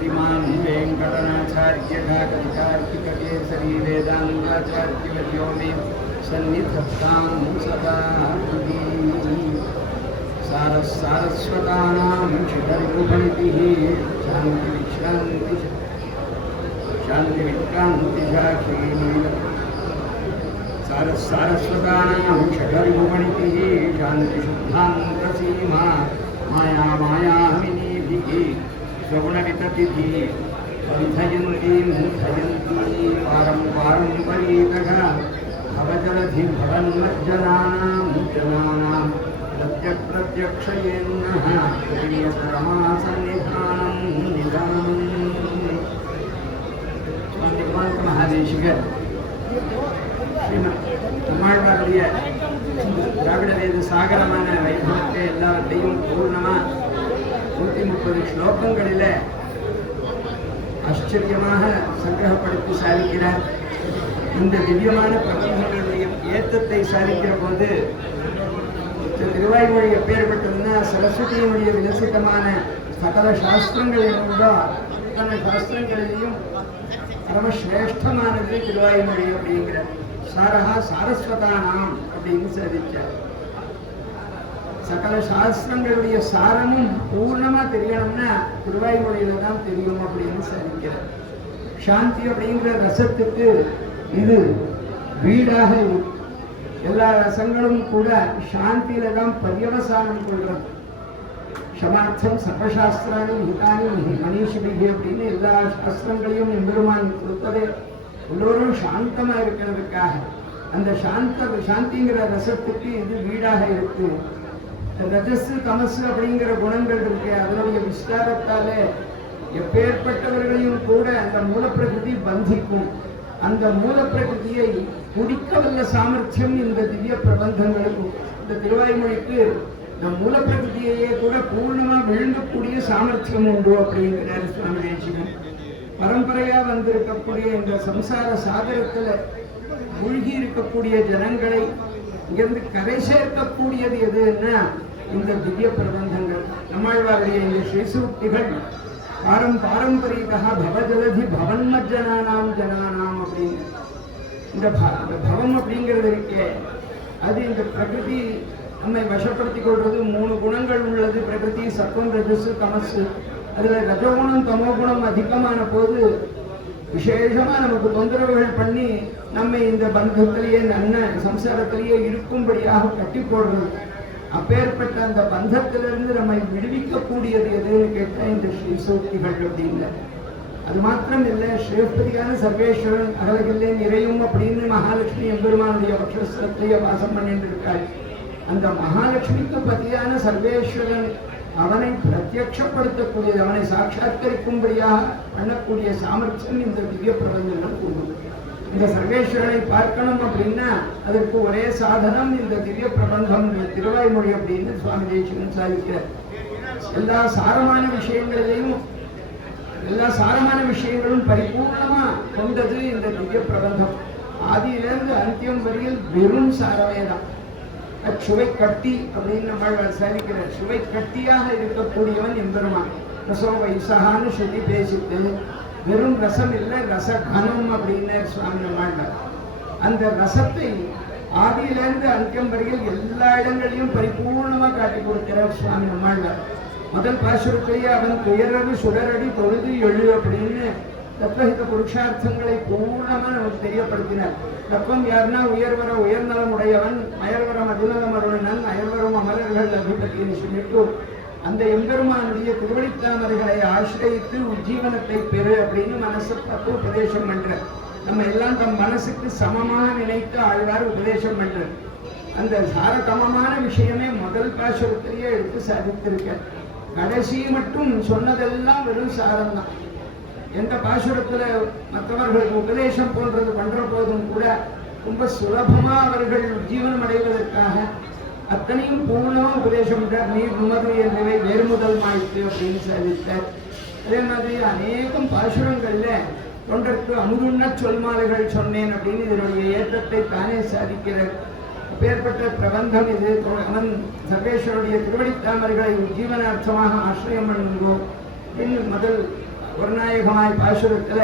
श्रीमान वेंकटनाथार्य कार्तिकेसरी वेदांताचार्यवर्यो मे सन्निधत्तां सदा सारस्वतानां शिखरिपणितिः शान्तिविक्रान्तिशाखी सारस्वतानां शिखरिपणितिः शान्तिशुद्धान्तसीमा मायामिनीभिः स्वगुणविततिभिः बन्धयन्तीं धयन्ती पारम्परीतः भवजलधि भवन्मज्जनानां जनानां प्रत्यक्षयेन्नः प्रियसरमासन्निधानं निधानम् महादेशिकर நம்மாழ்வாருடைய திராவிட வேத சாகரமான வைபவத்தை எல்லாவற்றையும் பூர்ணமா 130 ஸ்லோகங்களில ஆச்சரியமாக சங்கிரகப்படுத்தி சாதிக்கிறார். இந்த திவ்யமான பிரபந்தங்களுடைய ஏத்தத்தை சாதிக்கிற போது திருவாய்மொழி எப்பேற்பட்டதுன்னா சரஸ்வதியினுடைய விலசிதமான சகல சாஸ்திரங்கள் என்னுண்டோ அத்தனை சாஸ்திரங்களிலையும் பரமசிரேஷ்டமானது திருவாய்மொழி அப்படிங்கிற சாரஹா சாரஸ்வதானாம் அப்படின்னு சாதிச்சார். சகல சாஸ்திரங்களுடைய சாரமும் பூர்ணமா தெரியணும்னா திருவாய்மொழியில தான் தெரியும் அப்படின்னு சாதிக்கிறார். சாந்தி அப்படிங்கிற ரசத்துக்கு இது வீடாக எல்லா ரசங்களும் கூட சாந்தியில தான் பர்யவசானம் கொள்றது. சமார்த்தம் சர்வசாஸ்திராணி ஹிதானி மனிஷிபிகி அப்படின்னு எல்லா சாஸ்திரங்களையும் எம்பெருமான் கொடுத்ததே எல்லோரும் சாந்தமா இருக்கிறதுக்காக. அந்த சாந்திங்கிற ரசத்துக்கு இது வீடாக இருக்கு. ரஜஸ் தமசு அப்படிங்கிற குணங்கள் இருக்கு. அதனுடைய விஸ்தாரத்தாலே எப்பேற்பட்டவர்களையும் கூட அந்த மூலப்பிரகிருதி பந்திக்கும். அந்த மூலப்பிரகிருதியை குடிக்கவல்ல சாமர்த்தியம் இந்த திவ்ய பிரபந்தங்களுக்கு, இந்த திருவாய்மொழிக்கு இந்த மூலப்பிரகிருதியையே கூட பூர்ணமா விழுங்கக்கூடிய சாமர்த்தியம் உண்டு அப்படிங்கிறார் சுவாமி தேசிகன். பரம்பரையா வந்திருக்கக்கூடிய இந்த சம்சார சாகரத்துல மூழ்கி இருக்கக்கூடிய ஜனங்களை இங்கிருந்து கரை சேர்க்கக்கூடியது எதுன்னா இந்த திவ்ய பிரபந்தங்கள். நம்மாழ்வாருடைய இந்த ஸ்ரீசூக்திகள் பாரம்பரியமாக பவஜலதி பவன்மஜ்ஜனானாம் ஜனானாம் அப்படின்னு இந்த பவம் அப்படிங்கிறது இருக்கே, அது இந்த பிரகிருதி நம்மை வசப்படுத்திக் கொள்வது. 3 குணங்கள் உள்ளது பிரகிருதி, சத்துவம் ரஜசு தமசு. அதுல ரஜகுணம் தமோகுணம் அதிகமான போது விசேஷமா நமக்கு தொந்தரவுகள் பண்ணி நம்மை இந்த பந்தத்திலேயே சம்சாரத்திலேயே இருக்கும்படியாக கட்டி போடுறது. அப்பேற்பட்ட அந்த பந்தத்திலிருந்து நம்மை விடுவிக்கக்கூடியது எதுன்னு கேட்டா இந்த ஸ்ரீசூக்திகள் அப்படிங்க. அது மாத்திரம் இல்லை, ஸ்ரீபதியான சர்வேஸ்வரன் அகலகில்லே நிறையும் அப்படின்னு மகாலட்சுமி எம்பெருமானுடைய பக்ஷஸ்திரத்தையே வாசம் பண்ணிட்டு இருக்காள். அந்த மகாலட்சுமிக்கு பதியான சர்வேஸ்வரன் அவனை பிரத்யட்சப்படுத்தக்கூடியது, அவனை சாட்சாத்கரிக்கும்படியாக பண்ணக்கூடிய சாமர்த்தியம் இந்த திவ்ய பிரபந்தங்கள் கொண்டு. இந்த சர்வேஸ்வரனை பார்க்கணும் அப்படின்னா அதற்கு ஒரே சாதனம் இந்த திவ்ய பிரபந்தம் திருவாய்மொழி அப்படின்னு சுவாமி தேசிகன் சாதிக்கிறார். எல்லா சாரமான விஷயங்களும் பரிபூர்ணமா கொண்டது இந்த திவ்ய பிரபந்தம். ஆதியிலிருந்து அந்தியம் வரையில் வெறும் சாரவேதான். சுவை கட்டி அப்படின்னு நம்ம சாதிக்கிறார். சுவை கட்டியாக இருக்கக்கூடியவன் எம்பெருமான். ரசோ வைசகான்னு சொல்லி பேசிட்டு வெறும் ரசம் இல்லை, ரசகனம் அப்படின்னு சுவாமி நம்மாழ்வார். அந்த ரசத்தை ஆதியிலிருந்து அந்தியம் வரையில் எல்லா இடங்களையும் பரிபூர்ணமா காட்டி கொடுக்கிறார் சுவாமி நம்மாழ்வார். முதல் பாசுரத்திலேயே அவன் துயரடு சுடரடி தொழுது எழு அப்படின்னு தத்வஹித புருஷார்த்தங்களை பூர்ணமா நமக்கு தெரியப்படுத்தினார். தத்துவம் யாருன்னா உயர்வர உயர்நலம் உடையவன், அயர்வரம் அதிநலம் அருணன், அயர்வரம் அமரர்கள் அதிபதினு சொல்லிட்டு அந்த எம்பெருமானுடைய திருவடித்தாமர்களை ஆசிரியத்து உஜ்ஜீவனத்தை பெறு அப்படின்னு மனசு தத்துவ உபதேசம் பண்ற. நம்ம எல்லாம் தம் மனசுக்கு சமமாக நினைத்து ஆழ்வார் உபதேசம் பண்ற. அந்த சாரதமமான விஷயமே முதல் பாசுரத்திலேயே எடுத்து சாதித்திருக்க. கடைசி மட்டும் சொன்னதெல்லாம் வெறும் சாரம் தான். எந்த பாசுரத்துல மற்றவர்களுக்கு உபதேசம் போன்றது பண்ற போதும் கூட ரொம்ப சுலபமா அவர்கள் ஜீவனம் அடைவதற்காக அத்தனையும் பூர்ணமா உபதேசம் பண்றார். நீர் நுமது என்பவை வேறு முதல் மாய்த்து அப்படின்னு சாதித்தார். அதே மாதிரி அநேகம் பாசுரங்கள்ல தொண்டருக்கு அமுதுண்ண சொல்மாலைகள் சொன்னேன் அப்படின்னு இதனுடைய ஏற்றத்தை தானே சாதிக்கிறார். அப்பேற்பட்ட பிரபந்தம் இது. அவன் சர்வேஸ்வருடைய திருவடித்தாமர்களை ஜீவனார்த்தமாக ஆசிரியம் பண்ணுவோம். முதல் ஒருநாயகமாய் பாசுரத்துல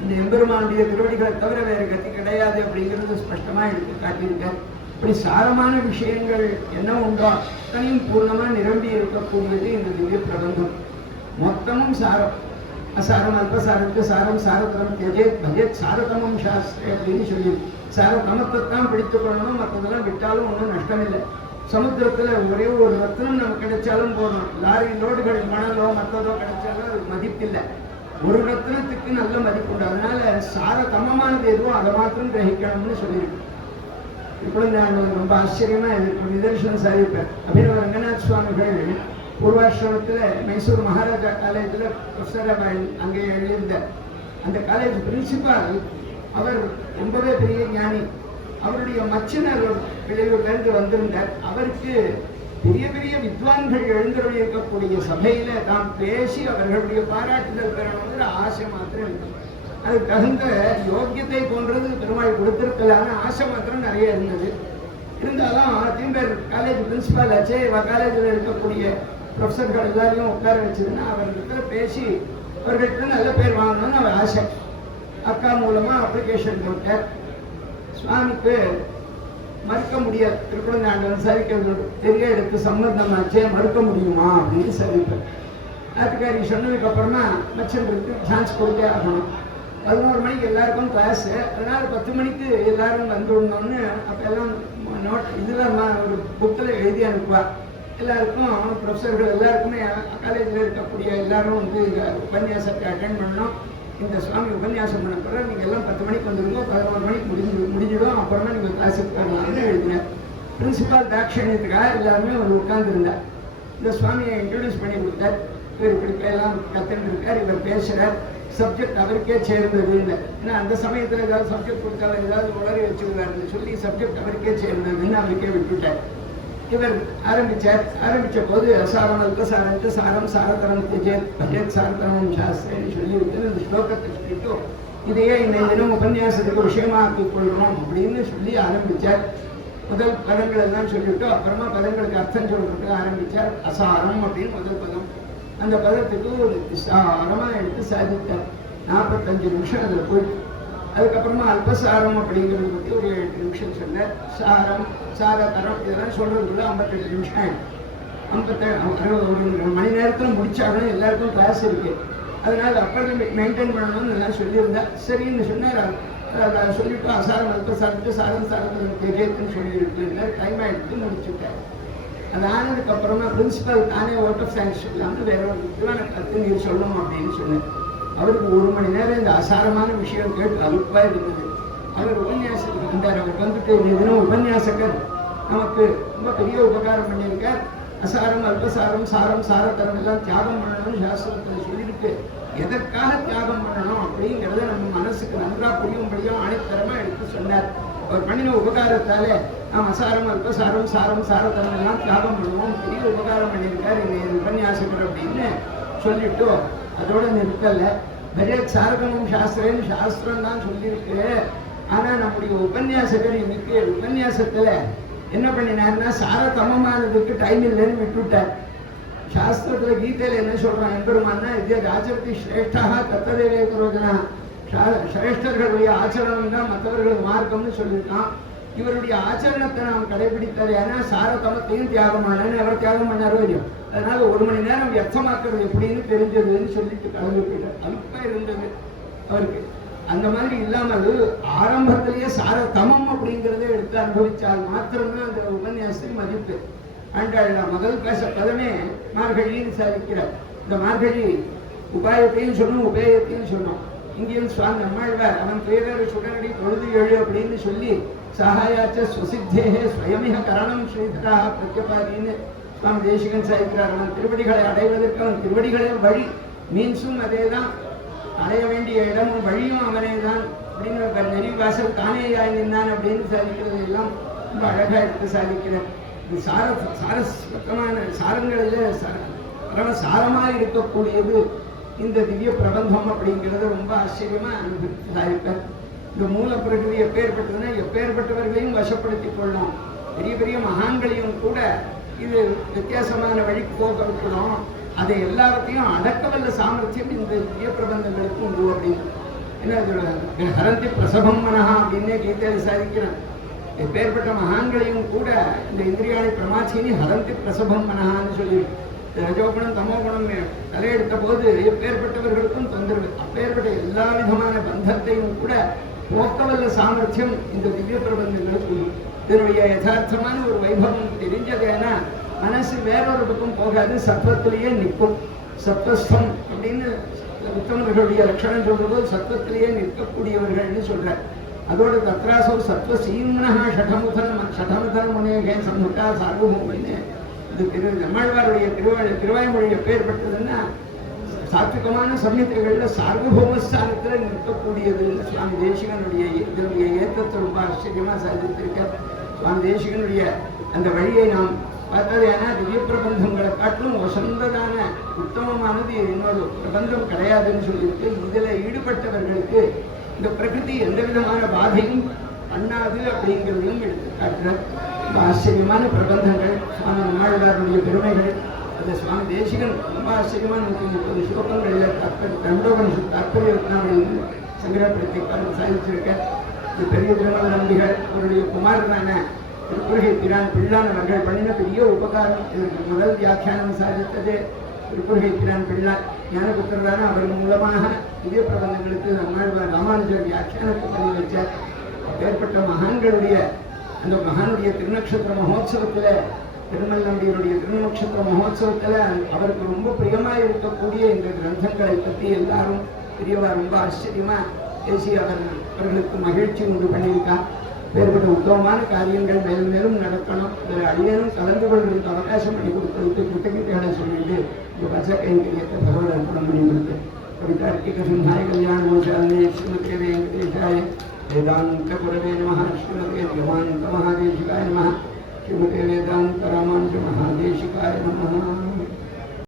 இந்த எம்பெருமானுடைய திருவடிகளை தவிர வேறு கத்தி கிடையாது அப்படிங்கிறது ஸ்பஷ்டமா எடுத்து காட்டியிருக்கார். இப்படி சாரமான விஷயங்கள் என்ன உண்டோ அத்தனையும் பூர்ணமா நிரம்பி இருக்கக்கூடியது இந்த திவ்ய பிரபந்தம். மொத்தமும் சாரம். அசாரம் அல்பசாரத்து சாரம் சாரதரம் தியஜேத் பஜேத் சாரதமம் சாஸ்திரே அப்படின்னு சொல்லி சாரதமத்தை தான் பிடித்துக் கொள்ளணும். மற்றதெல்லாம் விட்டாலும் ஒன்றும் நஷ்டமில்லை. சமுத்திரத்துல ஒரே ஒரு ரத்னம் நமக்கு கிடைச்சாலும் போடணும். லாரி லோடுகள் மணலோ மற்றதோ கிடைச்சாலும் அது மதிப்பில்லை. ஒரு ரத்னத்துக்கு நல்ல மதிப்பு உண்டு. அதனால சாரதமமானது எதுவும் அதை மாத்திரம் கிரகிக்கணும்னு சொல்லியிருக்கு. இப்பொழுது நான் ரொம்ப ஆச்சரியமா இருக்கும் நிதர்சனம் சாதிப்பேன். அபிநவ ரங்கநாத் சுவாமிகள் பூர்வாசிரமத்தில் மைசூர் மகாராஜா காலேஜில் ப்ரொஃபஸராக அங்கே எழுதியிருந்தார். அந்த காலேஜ் பிரின்சிபால் அவர் ரொம்பவே பெரிய ஞானி. அவருடைய மச்சினர் விளைவுலேருந்து வந்திருந்தார். அவருக்கு பெரிய பெரிய வித்வான்கள் எழுந்தருளி இருக்கக்கூடிய சபையில தாம் பேசி அவர்களுடைய பாராட்டுதல் பெறணுங்கிற ஆசை மாத்திரம் இருக்கு. அது தகுந்த யோக்கியத்தை போன்றது பெருமாள் கொடுத்திருக்கலான ஆசை மாத்திரம் நிறைய இருந்தது. இருந்தாலும் தீம்பேர் காலேஜ் பிரின்சிபால் ஆச்சு. காலேஜில் இருக்கக்கூடிய ப்ரொஃபஸர்கள் எல்லாரையும் உட்கார வச்சதுன்னா அவர்கிட்ட பேசி அவர்கிட்ட நல்ல பேர் வாங்கணும்னு அவர் ஆசை. அக்கா மூலமா அப்ளிகேஷன் போட்டார். சுவாமிக்கு மறுக்க முடியாது. திருக்குழந்தாண்டவன் சரிக்கிறது தெரிய எடுத்து சம்பந்தமாச்சே மறுக்க முடியுமா அப்படின்னு சரிப்பேன். அதிகாரி சொன்னதுக்கு அப்புறமா மச்சனுக்கு சான்ஸ் கொடுத்தே ஆகணும். 11 மணிக்கு எல்லாருக்கும் கிளாஸ். அதனால 10 மணிக்கு எல்லாரும் வந்துடணும்னு அப்போ எல்லாம் நோட் இதில் ஒரு புக்கில் எழுதி அனுப்புவா. எல்லாருக்கும் ப்ரொஃபஸர்கள் எல்லாருக்குமே காலேஜில் இருக்கக்கூடிய எல்லாரும் வந்து உபன்யாசத்தை அட்டென்ட் பண்ணணும். இந்த சுவாமி உபன்யாசம் பண்ண பிறகு நீங்கள் எல்லாம் 10 மணிக்கு வந்துருங்க. 11 மணிக்கு முடிஞ்சிடும். அப்புறமா நீங்கள் கிளாஸுக்கு போகலாம்னு எழுதினேன். பிரின்சிபால் தாட்சணியத்துக்காக எல்லாருமே ஒரு உட்கார்ந்துருந்தார். இந்த சுவாமியை இன்ட்ரடியூஸ் பண்ணி கொடுத்தார். இவர் இப்படி எல்லாம் கற்றுட்டு இருக்கார். இவர் பேசுகிறார். சப்ஜெக்ட் அவருக்கே சேர்ந்தது இல்லை. ஏன்னா அந்த சமயத்தில் ஏதாவது சப்ஜெக்ட் கொடுத்தாலும் ஏதாவது உளறி வச்சுருந்தாருன்னு சொல்லி சப்ஜெக்ட் அவருக்கே சேர்ந்ததுன்னு அவருக்கே விட்டுட்டார். இவர் ஆரம்பிச்ச போது அசாரம் அல்பசாரத்து சாரம் சாரதரம் திஜேத் பஜேத் சாரதரம் சாஸ்திரன்னு சொல்லிவிட்டு இந்த ஸ்லோகத்தை சொல்லிட்டு இதையே இந்த தினம் உபன்யாசத்துக்கு விஷயமாக்கிக் கொள்கிறோம் அப்படின்னு சொல்லி ஆரம்பித்தார். முதல் பதங்கள் எல்லாம் சொல்லிவிட்டு அப்புறமா பதங்களுக்கு அர்த்தம் சொல்றதுக்கு ஆரம்பித்தார். அசாரம் அப்படின்னு முதல் பதம். அந்த பதத்துக்கு ஒரு விசாரமாக எடுத்து சாதித்தார். 45 நிமிஷம் அதில் போயிட்டு அதுக்கப்புறமா அல்பசாரம் அப்படிங்கிறத பற்றி ஒரு 8 நிமிஷம் சொன்னார். சாரம் சாரதரம் இதெல்லாம் சொல்றதுக்குள்ள 58 நிமிஷம் ஆயிடும். ஒரு மணி நேரத்தில் முடிச்சாலும் எல்லாருக்கும் கிளாஸ் இருக்கு. அதனால அப்படி மெயின்டைன் பண்ணணும்னு எல்லாம் சொல்லியிருந்தேன். சரின்னு சொன்னார். அதை சொல்லிவிட்டு அசாரம் அல்பசாரத்து சாரம் சாரதரம் தெரியத்துன்னு சொல்லியிருக்கேன். டைம் ஆகிடுத்து முடிச்சுட்டேன். அது ஆனதுக்கு அப்புறமா பிரின்சிபல் தானே ஓட் ஆஃப் தேங்க்ஸ் சொல்லாமல் வேற ஒரு வித்வான கற்று நீர் சொல்லணும் அப்படின்னு சொன்னேன். அவருக்கு 1 மணி நேரம் இந்த அசாரமான விஷயம் கேட்டு அலுப்பா இருந்தது. அவர் உபன்யாசத்துக்கு வந்தார். அவர் வந்துட்டு தினம் உபன்யாசகர் நமக்கு ரொம்ப பெரிய உபகாரம் பண்ணியிருக்கார். அசாரம் அல்பசாரம் சாரம் சாரத்தரம் எல்லாம் தியாகம் பண்ணணும்னு சாஸ்திரத்தில் சொல்லியிருக்கு. எதற்காக தியாகம் பண்ணணும் அப்படிங்கிறத நம்ம மனசுக்கு நன்றா புரியும்படியும் ஆணைத்தரமா எடுத்து சொன்னார். அவர் பண்ணின உபகாரத்தாலே நாம் அசாரம் அல்பசாரம் சாரம் சாரத்தரம் எல்லாம் தியாகம் பண்ணுவோம். பெரிய உபகாரம் பண்ணியிருக்கார் இந்த உபன்யாசகர் அப்படின்னு சொல்லிட்டு அதோட நிறுத்தல. பஜேத் சாரதமும் சாஸ்திரன்னு சாஸ்திரம் தான் சொல்லியிருக்கு. ஆனா நம்முடைய உபன்யாசகர் இன்னைக்கு உபன்யாசத்துல என்ன பண்ணினாருன்னா சாரதமமானதுக்கு டைம் இல்லைன்னு விட்டுவிட்டார். சாஸ்திரத்துல கீதையில என்ன சொல்றான் எம்பெருமான்னா இது ராஜபதி சிரேஷ்டா தத்ததேவே குரோஜனா. சிரேஷ்டர்களுடைய ஆச்சரணம் தான் மற்றவர்கள் மார்க்கம்னு சொல்லியிருக்கான். இவருடைய ஆச்சரணத்தை நாம் கடைபிடித்தார். ஏன்னா சாரதமத்தையும் தியாகம் பண்ணலன்னு அவர் தியாகம் பண்ணாரோ இல்லையோ. அதனால 1 மணி நேரம் வியர்த்தமாக்குறது எப்படின்னு தெரிஞ்சதுன்னு சொல்லிட்டு கலந்து போயிட்டார். அலுப்பா இருந்தது அவருக்கு. அந்த மாதிரி இல்லாமல் ஆரம்பத்திலேயே சாரதமம் அப்படிங்கிறத எடுத்து அனுபவிச்சால் மாத்திரம்தான் அந்த உபன்யாசத்துக்கு மதிப்பு. ஆண்டாள் முதல் பேச பதமே மார்கழின்னு சாதிக்கிறார். இந்த மார்கழி உபாயத்தையும் சொன்னோம் உபேயத்தையும் சொன்னோம். இங்கேயும் சுவாமி நம்மாழ்வார் அவன் பேரரை சுடனடி பொழுது எழு அப்படின்னு சொல்லி சகாயாச்ச சுசித்தேகே ஸ்வயமிக கரணம் ஸ்ரீதராக பிரத்யபாதின்னு சுவாமி தேசிகன் சாதிக்கிறார். அவன் திருவடிகளை அடைவதற்கு அவன் திருவடிகளே வழி. மீன்ஸும் அதே தான். அடைய வேண்டிய இடமும் வழியும் அவனே தான் அப்படின்னு நெறி வாசல் தானேயாய் நின்றான் அப்படின்னு சாதிக்கிறது எல்லாம் ரொம்ப அழகா எடுத்து சாதிக்கிறார். இது சாரஸ்வத்தமான சாரங்களில் பரம சாரமாக இருக்கக்கூடியது இந்த திவ்ய பிரபந்தம் அப்படிங்கிறத ரொம்ப ஆச்சரியமா அனுபவித்தாயிருக்கார். இந்த மூல பிரகிருதி எப்பேற்பட்டதுன்னா எப்பேற்பட்டவர்களையும் வசப்படுத்திக் கொள்ளலாம். பெரிய பெரிய மகான்களையும் கூட இது வித்தியாசமான வழிக்கு போக வைக்கணும். அதை எல்லாத்தையும் அடக்கவல்ல சாமர்த்தியம் இந்த திவ்ய பிரபந்தங்களுக்கு உண்டு அப்படின்னு. ஏன்னா ஹரந்தி பிரசவம் மனஹா அப்படின்னே கீதையில சாதிக்கிறேன். எப்பேற்பட்ட மகான்களையும் கூட இந்த இந்திரியாணி பிரமாச்சினி ஹரந்தி பிரசவம் மனஹான்னு சொல்லியிருக்கு. ரஜோகுணம் தமோகுணம் தலையெடுத்த போது எப்பேற்பட்டவர்களுக்கும் தொந்தரவு. அப்பேற்பட்ட எல்லா விதமான பந்தத்தையும் கூட போக்கவல்ல சாமர்த்தியம் இந்த திவ்ய பிரபந்தங்களுக்கு இதனுடைய யதார்த்தமான ஒரு வைபவம் தெரிஞ்சதேனா மனசு வேறொரு பக்கம் போகாது, சத்வத்திலேயே நிற்கும். சத்வஸ்தம் அப்படின்னு உத்தமர்களுடைய லட்சணம் சொல்றது சத்வத்திலேயே நிற்கக்கூடியவர்கள்னு சொல்றார். அதோட தத்ராசோ சத்வ சீமனா ஷடமுதன் முனேகே சம்முட்டா சார்வபூமின்னு இது நம்மாழ்வாருடைய திருவாய்மொழி எப்பேற்பட்டதுன்னா சாத்விகமான சம்ஹிதைகள்ல சார்வபௌமஸ்தானத்தில் நிற்கக்கூடியது. சுவாமி தேசிகனுடைய இதனுடைய ஏற்றத்தை ரொம்ப ஆச்சரியமா சாதித்திருக்கார். சுவாமி தேசிகனுடைய அந்த வழியை நாம் பார்த்தது. ஏன்னா திவ்ய பிரபந்தங்களை காட்டிலும் வசந்ததான உத்தமமானது இன்னொரு பிரபந்தம் கிடையாதுன்னு சொல்லியிருக்கு. இதில் ஈடுபட்டவர்களுக்கு இந்த பிரகிருதி எந்த விதமான பாதையும் பண்ணாது அப்படிங்கிறதையும் எடுத்து காட்டுறார். ரொம்ப ஆச்சரியமான பிரபந்தங்கள் சுவாமி நம்மாழ்வாருடைய பெருமைகள். அந்த சுவாமி தேசிகன் ரொம்ப ஆச்சரியமான 130 ஸ்லோகங்களில் தண்டோபனிஷத் தாற்பரிய ரத்னாவளியில் சங்கரப்படுத்தி சாதிச்சிருக்க. இந்த பெரிய திருமல நம்பிகள் அவருடைய குமாரனான திருப்புரகை பிரான் பிள்ளான் அவர்கள் பண்ணின பெரிய உபகாரம். இதற்கு முதல் வியாக்கியானம் சாதித்தது திருப்புரகை பிரான் பிள்ளான் ஞானபுத்திரரான அவர் மூலமாக திவ்ய பிரபந்தங்களுக்கு நம்மாழ்வார் ராமானுஜர் வியாக்கியானத்தை பண்ணி வச்சார். ஏற்பட்ட மகான்களுடைய அந்த மகானுடைய திருநக்ஷத்திர மகோத்சவத்தில் திருமல் நம்பியருடைய திருநக்ஷத்திர மகோத்சவத்தில் அவருக்கு ரொம்ப பிரியமாக இருக்கக்கூடிய இந்த கிரந்தங்களை பற்றி எல்லாரும் பெரியவா ரொம்ப ஆச்சரியமா பேசி அவர்களுக்கு மகிழ்ச்சி உண்டு பண்ணியிருக்கா. வேறுபட்ட உத்தமமான காரியங்கள் மேலும் மேலும் நடக்கணும். இதில் அடியேனும் கலந்து கொள்வதற்கு அவகாசம் பண்ணி கொடுத்ததுக்கு கிருத்தகீதைகளை சொல்லிட்டு இந்த பச கைங்கரியத்தை பகவத் அர்ப்பணம் பண்ணி கொடுத்து கவிதார்க்கிக சிம்ஹாய கல்யாணோஷாலே ஸ்ரீமதே வெங்கடேஷாய வேதாந்த குரவே நமः ஸ்ரீமதே நிகமாந்த மகாதேசிகாய நமः ஸ்ரீமதே வேதாந்த ராமானுஜ மகாதேசிகாய நமः.